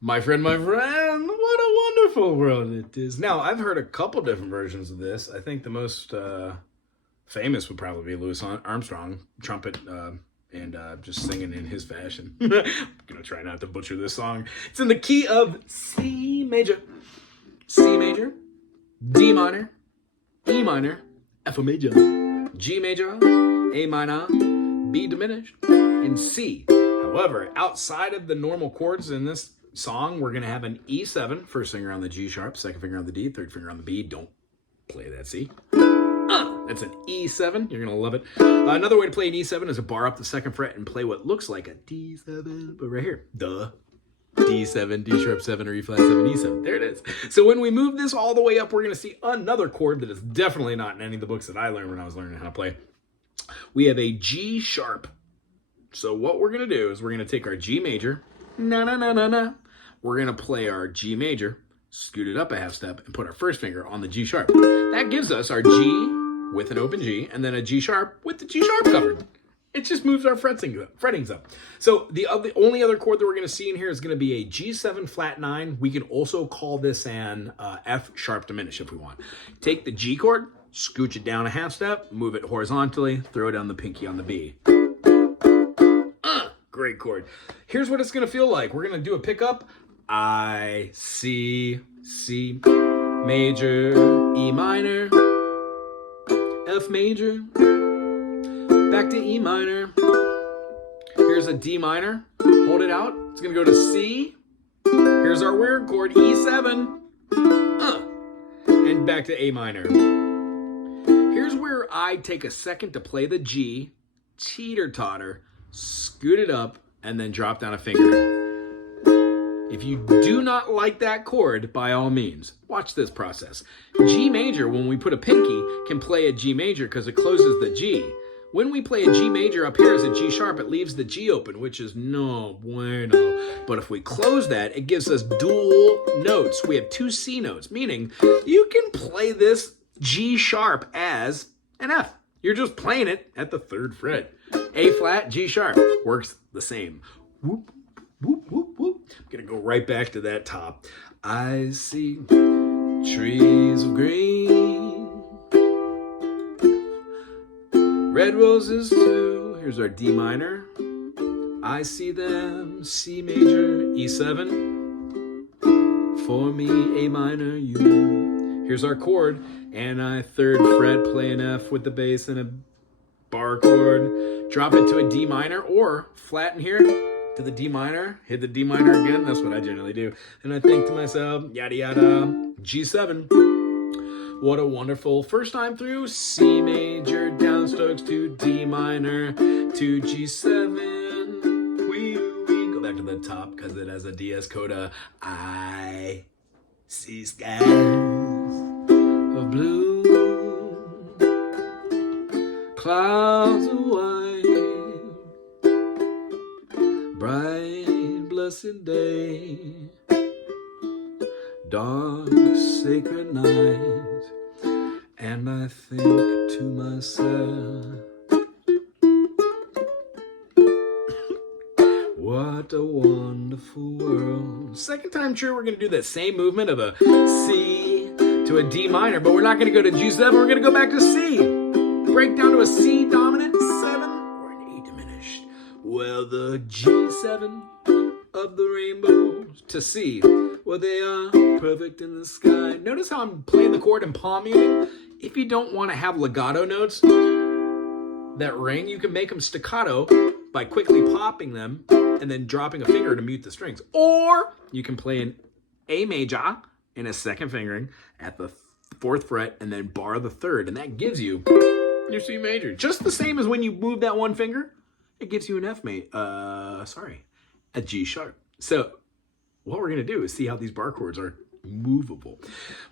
My friend, what a wonderful world it is. Now, I've heard a couple different versions of this. I think the most famous would probably be Louis Armstrong, trumpet, and just singing in his fashion. I'm going to try not to butcher this song. It's in the key of C major, D minor, E minor, F major, G major, A minor, B diminished, and C. However, outside of the normal chords in this song, we're going to have an E7, first finger on the G sharp, second finger on the D, third finger on the B. Don't play that C. That's an E7. You're going to love it. Another way to play an E7 is to bar up the second fret and play what looks like a D7, but right here. Duh. D7, D sharp 7, or E flat 7, E7. There it is. So when we move this all the way up, we're going to see another chord that is definitely not in any of the books that I learned when I was learning how to play. We have a G sharp. So what we're going to do is we're going to take our G major, we're going to play our G major, scoot it up a half step, and put our first finger on the G sharp. That gives us our G with an open G, and then a G sharp with the G sharp covered. It just moves our frettings up. So the only other chord that we're going to see in here is going to be a G7 flat 9. We can also call this an F sharp diminished if we want. Take the G chord, scooch it down a half step, move it horizontally, throw down the pinky on the B. Great chord. Here's what it's going to feel like. We're going to do a pickup. I, C, C, major, E minor, F major, back to E minor. Here's a D minor. Hold it out. It's going to go to C. Here's our weird chord, E7. And back to A minor. Here's where I take a second to play the G, teeter-totter, scoot it up, and then drop down a finger. If you do not like that chord, by all means, watch this process. G major, when we put a pinky, can play a G major because it closes the G. When we play a G major up here as a G sharp, it leaves the G open, which is no bueno. But if we close that, it gives us dual notes. We have two C notes, meaning you can play this G sharp as an F. You're just playing it at the third fret. A flat, G sharp, works the same. Whoop, whoop, whoop, whoop. I'm gonna go right back to that top. I see trees of green, red roses too. Here's our D minor. I see them, C major, E7. For me, A minor, you. Here's our chord, and I third fret, play an F with the bass and a bar chord. Drop it to a D minor, or flatten here to the D minor, hit the D minor again. That's what I generally do. And I think to myself, yada yada, G7. What a wonderful first time through. C major, downstrokes to D minor, to G7. We go back to the top because it has a DS coda. I see skies of blue, clouds of white, bright blessed day, dark sacred night, and I think to myself, what a wonderful world. Second time through, we're going to do that same movement of a C to a D minor, but we're not going to go to G7, we're going to go back to C. Break down to a C dominant 7 or an A diminished. Well, the G7 of the rainbow to C, well, they are perfect in the sky. Notice how I'm playing the chord in palm muting. If you don't want to have legato notes that ring, you can make them staccato by quickly popping them and then dropping a finger to mute the strings. Or you can play an A major in a second fingering at the fourth fret and then bar the third, and that gives you your C major. Just the same as when you move that one finger, it gives you an a G sharp. So what we're gonna do is see how these bar chords are movable.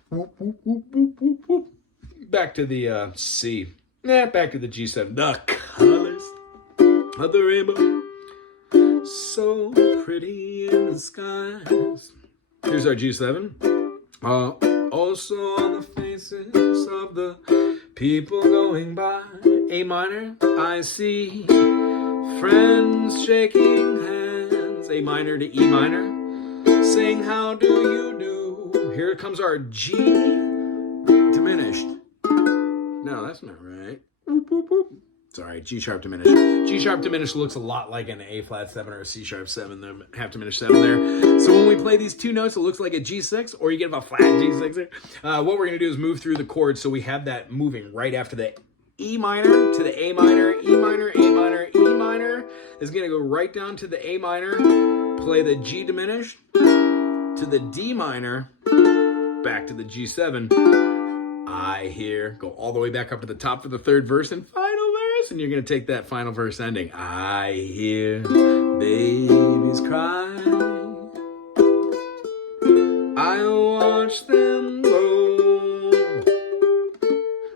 Whoop, whoop, whoop, whoop, whoop, whoop. Back to the C. Back to the G7. The colors of the rainbow, so pretty in the skies. Here's our G7. Also on the faces of the people going by. A minor, I see friends shaking hands. A minor to E minor, sing how do you do. Here comes our G diminished. No, that's not right. Sorry, G sharp diminished. G sharp diminished looks a lot like an A flat 7 or a C sharp 7, the half diminished 7 there. So when we play these two notes, it looks like a G6, or you get a flat G6 there. What we're going to do is move through the chords so we have that moving right after the E minor to the A minor, E minor, A minor, E minor is going to go right down to the A minor, play the G diminished, to the D minor, back to the G7. I hear, go all the way back up to the top for the third verse and final verse, and you're going to take that final verse ending. I hear babies cry, I watch them grow,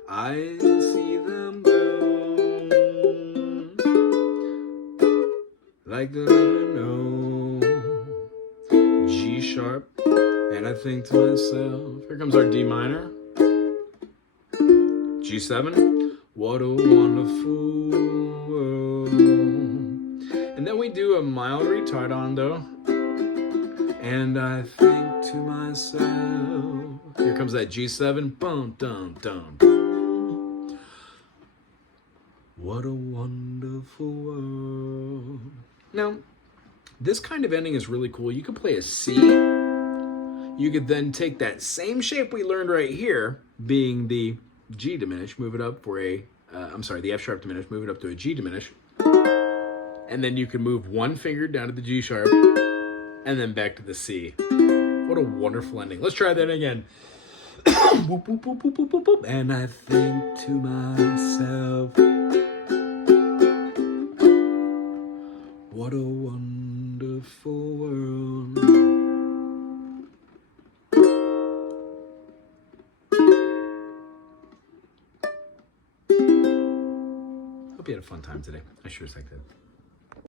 I see them grow, like they'll never know. G sharp, and I think to myself, here comes our D minor, G7, what a wonderful world. And then we do a mild retardando, and I think to myself, here comes that G7, bum, dum, dum, dum. What a wonderful world. Now, this kind of ending is really cool. You could play a C. You could then take that same shape we learned right here, being the G diminished, move it up for a, the F sharp diminished, move it up to a G diminished. And then you can move one finger down to the G sharp and then back to the C. What a wonderful ending. Let's try that again. Boop, boop, boop, boop, boop, boop, boop. And I think to myself, what a wonderful world. Hope you had a fun time today. I sure as heck did.